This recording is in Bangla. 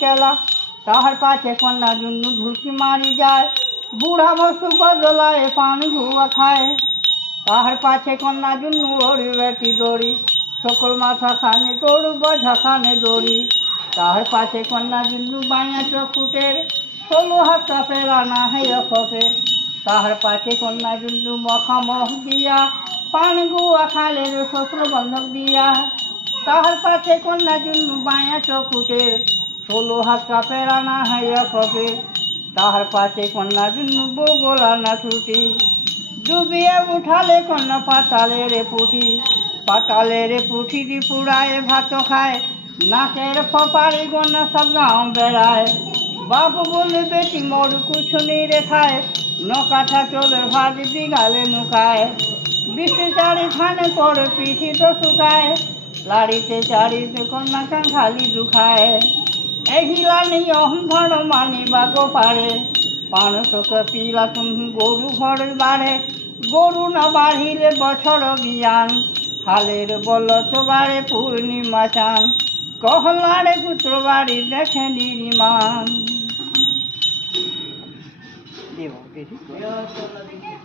কেলা তাহার পাছে কন্যা জুন্নু ঢুকি মারি যায়। বুড়া বসু বদলায় পান গুয়া খায়। তাহার পাছে কন্যা জুন্নু ওড়ি বেটি দড়ি, সকল মাথা খানে তোর বোঝা খানে দড়ি। তাহার পাছে কন্যা জুন্নু বাঁয়া চকুটের, 16 হাত পেরা না হেয় খপে। তাহার পাছে কন্যা জুন্নু মখামহ দিয়া, পান গুয়া খালে শ্বশুর বন্ধক দিয়া। তাহার পাছে কন্যা জুন্নু বাঁয়া চকুটের, 16 হাত পেরা না হেয় খপে। তাহার পাছে কন্যা জুন্নু বগলা না ছুটি, ডুবিয়ে উঠালে কন্যা পাতালের পুঁটি। পাতালের পুঁটি দি পুড়ায় ভাত খায়, নাকের ফপারি কন্যা সব গাঁও বেড়ায়। বাপ বলে বেটি মোর কুছুনি রেখায়, নকাঠা চলে ভাত বিগালে নুকায়। বৃষ্টি চারিখানে পড়ে পিঠি তো শুকায়, লাড়িতে চারিতে কন্যা কাঙ্খালি দুখায়। এহিলা নিয়ম ধর মানিবাগ পারে, 500 পিলা তুমি গরু ঘরে বাড়ে। গরু না বাড়িলে বছর বিয়ান, হালের বলত বাড়ে পূর্ণিমা চান। কহলারে পুত্র বাড়ি দেখে নির্মাণ।